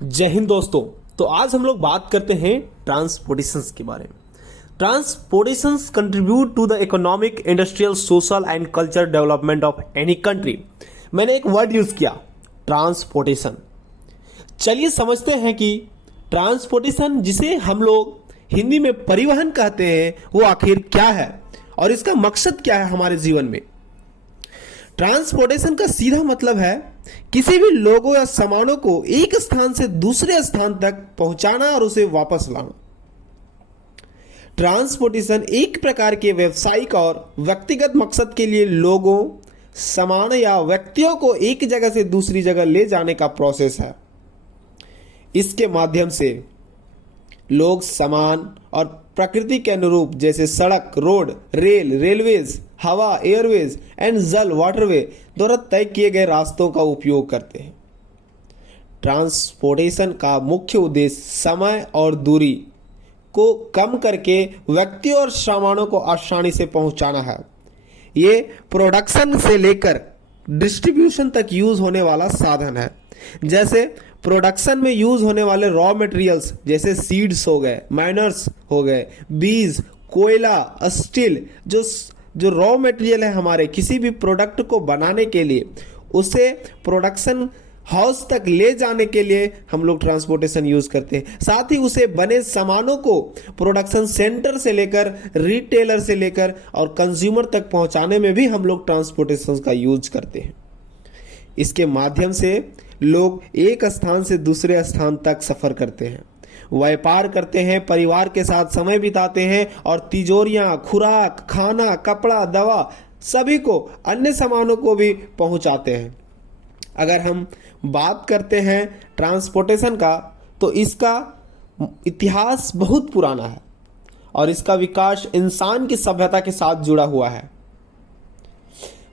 जय हिंद दोस्तों। तो आज हम लोग बात करते हैं ट्रांसपोर्टेशंस के बारे में। Transportations contribute to the economic, industrial, social and culture development of any country. मैंने एक वर्ड यूज किया, ट्रांसपोर्टेशन। चलिए समझते हैं कि ट्रांसपोर्टेशन, जिसे हम लोग हिंदी में परिवहन कहते हैं, वो आखिर क्या है और इसका मकसद क्या है हमारे जीवन में। ट्रांसपोर्टेशन का सीधा मतलब है किसी भी लोगों या सामानों को एक स्थान से दूसरे स्थान तक पहुंचाना और उसे वापस लाना। ट्रांसपोर्टेशन एक प्रकार के व्यावसायिक और व्यक्तिगत मकसद के लिए लोगों, सामान या व्यक्तियों को एक जगह से दूसरी जगह ले जाने का प्रोसेस है। इसके माध्यम से लोग सामान और प्रकृति के अनुरूप, जैसे सड़क, रोड, रेल, रेलवेज, हवा, एयरवेज एंड जल, वाटरवे द्वारा तय किए गए रास्तों का उपयोग करते हैं। ट्रांसपोर्टेशन का मुख्य उद्देश्य समय और दूरी को कम करके व्यक्तियों और सामानों को आसानी से पहुंचाना है। ये प्रोडक्शन से लेकर डिस्ट्रीब्यूशन तक यूज होने वाला साधन है। जैसे प्रोडक्शन में यूज होने वाले रॉ मटेरियल्स जैसे सीड्स हो गए, माइनर्स हो गए, बीज, कोयला, स्टील, जो रॉ मटेरियल है हमारे किसी भी प्रोडक्ट को बनाने के लिए, उसे प्रोडक्शन हाउस तक ले जाने के लिए हम लोग ट्रांसपोर्टेशन यूज करते हैं। साथ ही उसे बने सामानों को प्रोडक्शन सेंटर से लेकर, रिटेलर से लेकर और कंज्यूमर तक पहुंचाने में भी हम लोग ट्रांसपोर्टेशन का यूज करते हैं। इसके माध्यम से लोग एक स्थान से दूसरे स्थान तक सफर करते हैं, व्यापार करते हैं, परिवार के साथ समय बिताते हैं और तिजोरियां, खुराक, खाना, कपड़ा, दवा सभी को, अन्य सामानों को भी पहुंचाते हैं। अगर हम बात करते हैं ट्रांसपोर्टेशन का, तो इसका इतिहास बहुत पुराना है और इसका विकास इंसान की सभ्यता के साथ जुड़ा हुआ है।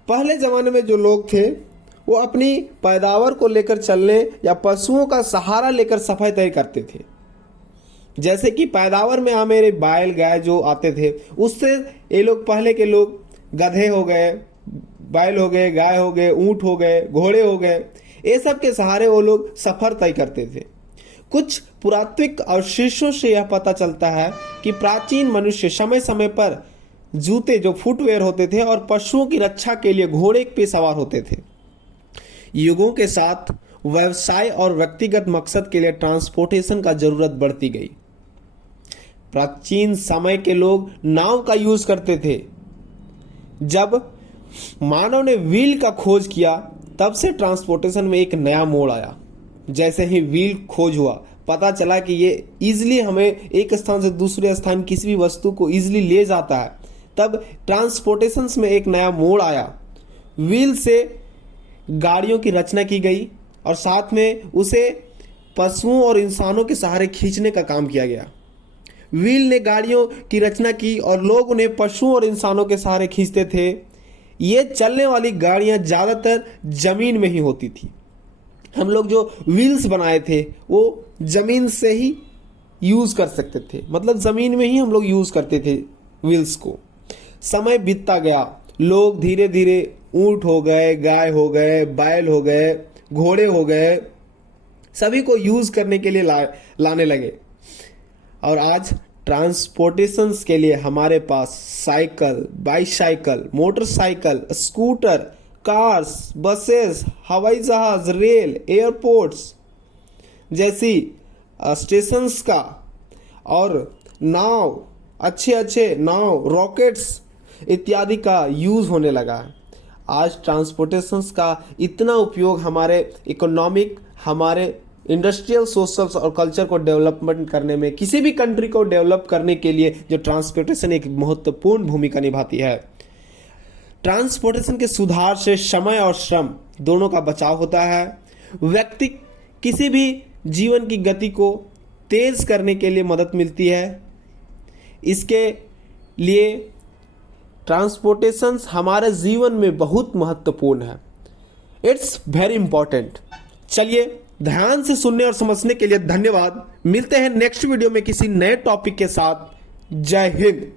पहले जमाने में जो लोग थे वो अपनी पैदावार को लेकर चलने या पशुओं का सहारा लेकर सफर तय करते थे। जैसे कि पैदावार में मेरे बैल, गाय जो आते थे, उससे ये लोग, पहले के लोग गधे हो गए, बैल हो गए, गाय हो गए, ऊंट हो गए, घोड़े हो गए, ये सब के सहारे वो लोग सफर तय करते थे। कुछ पुरातात्विक अवशेषों से यह पता चलता है कि प्राचीन मनुष्य समय समय पर जूते, जो फुटवेयर होते थे, और पशुओं की रक्षा के लिए घोड़े पे सवार होते थे। युगों के साथ व्यवसाय और व्यक्तिगत मकसद के लिए ट्रांसपोर्टेशन का जरूरत बढ़ती गई। प्राचीन समय के लोग नाव का यूज करते थे। जब मानव ने व्हील का खोज किया, तब से ट्रांसपोर्टेशन में एक नया मोड़ आया। जैसे ही व्हील खोज हुआ, पता चला कि ये इजीली हमें एक स्थान से दूसरे स्थान किसी भी वस्तु को इजीली ले जाता है। तब ट्रांसपोर्टेशन में एक नया मोड़ आया। व्हील से गाड़ियों की रचना की गई और साथ में उसे पशुओं और इंसानों के सहारे खींचने का काम किया गया। व्हील ने गाड़ियों की रचना की और लोग उन्हें पशुओं और इंसानों के सहारे खींचते थे। ये चलने वाली गाड़ियां ज़्यादातर जमीन में ही होती थी। हम लोग जो व्हील्स बनाए थे वो जमीन से ही यूज कर सकते थे, मतलब जमीन में ही हम लोग यूज करते थे व्हील्स को। समय बीतता गया, लोग धीरे धीरे ऊंट हो गए, गाय हो गए, बैल हो गए, घोड़े हो गए, सभी को यूज करने के लिए लाने लगे। और आज ट्रांसपोर्टेशन के लिए हमारे पास cycle, bicycle, motorcycle, scooter, cars, buses, हवाई जहाज, रेल, एयरपोर्ट्स जैसी स्टेशंस का, और नाव, अच्छे अच्छे नाव, रॉकेट्स इत्यादि का यूज होने लगा है। आज ट्रांसपोर्टेशन का इतना उपयोग हमारे इकोनॉमिक, हमारे इंडस्ट्रियल, सोशल और कल्चर को डेवलपमेंट करने में, किसी भी कंट्री को डेवलप करने के लिए जो ट्रांसपोर्टेशन एक महत्वपूर्ण भूमिका निभाती है। ट्रांसपोर्टेशन के सुधार से समय और श्रम दोनों का बचाव होता है। व्यक्ति किसी भी जीवन की गति को तेज करने के लिए मदद मिलती है। इसके लिए ट्रांसपोर्टेशन हमारे जीवन में बहुत महत्वपूर्ण है। It's very important. चलिए, ध्यान से सुनने और समझने के लिए धन्यवाद। मिलते हैं नेक्स्ट वीडियो में किसी नए टॉपिक के साथ। जय हिंद।